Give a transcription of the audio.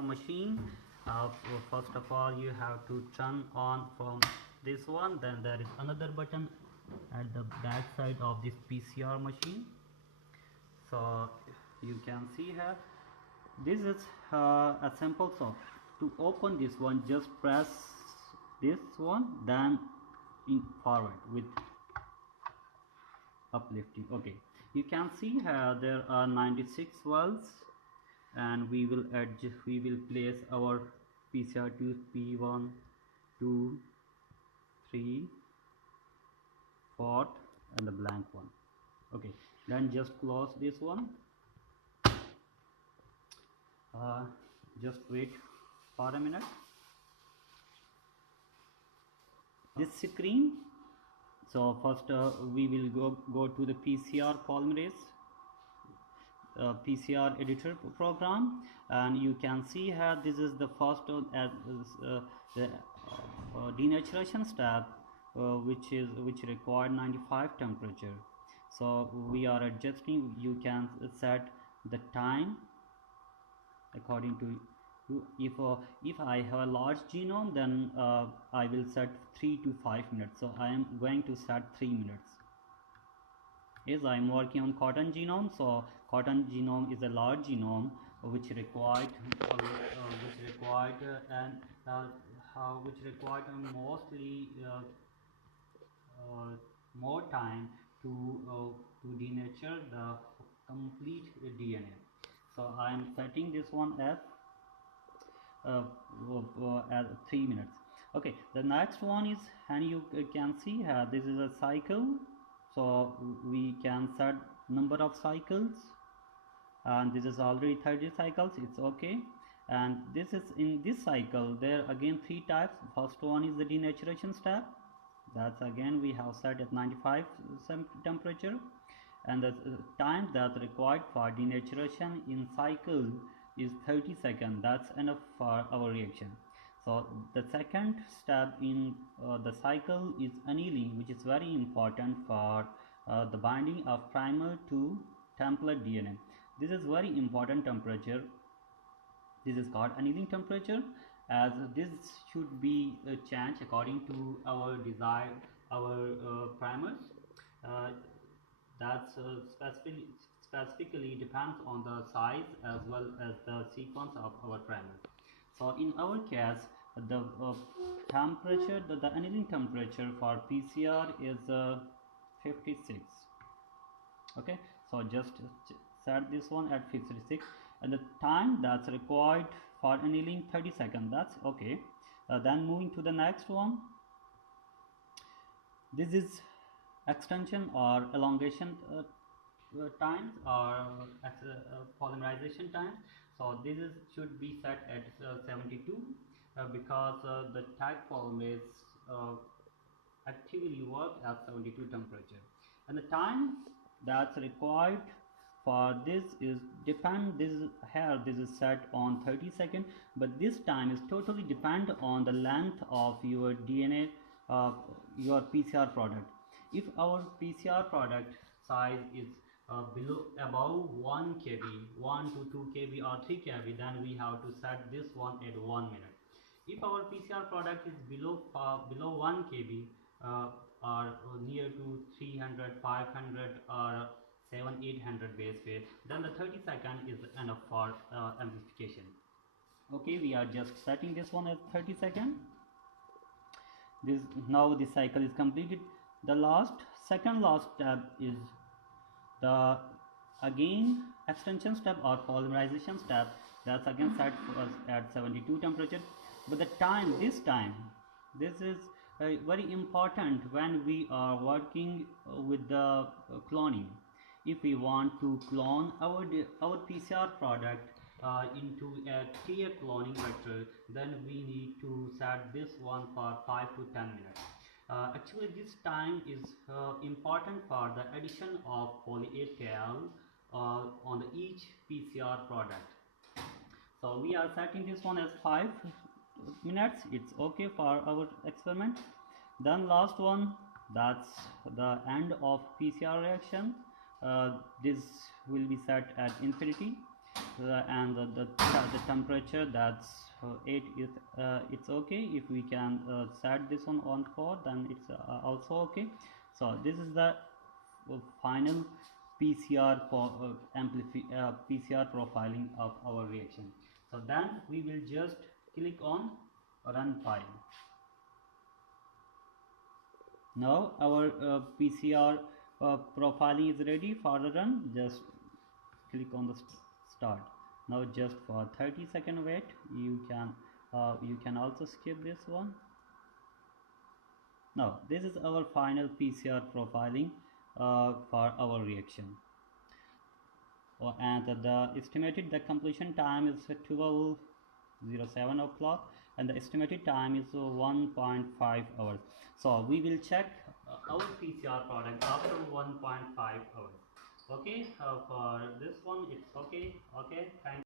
PCR machine. First of all, you have to turn on from this one. Then there is another button at the back side of this PCR machine. So you can see here, this is a simple. So to open this one, just press this one, then in forward with uplifting. Okay, you can see here there are 96 wells, and we will place our PCR tube P1, 2, 3, 4 and the blank one. Okay, then just close this one. Just wait for a minute. This screen. So first we will go to the PCR polymerase PCR editor program, and you can see here this is the first the denaturation step, which required 95 temperature. So we are adjusting. You can set the time according to you. If I have a large genome, then I will set 3 to 5 minutes. So I am going to set 3 minutes. Yes, I am working on cotton genome. So cotton genome is a large genome which required mostly more time to denature the complete DNA. So I am setting this one as 3 minutes. Okay, the next one is, and you can see here this is a cycle. So we can set number of cycles, and this is already 30 cycles. It's okay. And this is, in this cycle there again 3 types. First one is the denaturation step. That's again we have set at 95 temperature, and the time that required for denaturation in cycle is 30 seconds. That's enough for our reaction. So the second step in the cycle is annealing, which is very important for the binding of primer to template DNA. This is very important temperature. This is called annealing temperature, as this should be changed according to our desire, our primers. That's specifically depends on the size as well as the sequence of our primer. So in our case, the temperature, the annealing temperature for PCR is 56. Okay, so just set this one at 56, and the time that's required for annealing 30 seconds. That's okay. Then moving to the next one. This is extension or elongation times, or polymerization time. So this should be set at 72 because the tag polymerase actively work at 72 temperature, and the time that's required for this is this is set on 30 seconds, but this time is totally depend on the length of your DNA, your PCR product. If our PCR product size is above 1 kb, 1 to 2 kb or 3 kb, then we have to set this one at 1 minute. If our PCR product is below 1 kb or near to 300, 500 or 700-800 base pair, then the 30 seconds is enough for amplification. Okay, we are just setting this one at 30 seconds. Now this cycle is completed. The second last step is the again extension step or polymerization step. That's again set for us at 72 temperature, but this is very important when we are working with the cloning. If we want to clone our PCR product into a clear cloning vector, then we need to set this one for 5 to 10 minutes. Actually, this time is important for the addition of poly-A-tail on each PCR product. So we are setting this one as 5 minutes. It's okay for our experiment. Then last one, that's the end of PCR reaction. This will be set at infinity. and the temperature, that's it's okay. If we can set this on 4, then it's also okay. So this is the final PCR for PCR profiling of our reaction. So then we will just click on run file. Now our PCR profiling is ready for the run. Just click on the start. Now just for 30-second wait. You can also skip this one. Now this is our final PCR profiling for our reaction. And the estimated completion time is 12:07 o'clock, and the estimated time is 1.5 hours. So we will check our PCR product after 1.5 hours. Okay, for this one it's okay. Okay, thank you.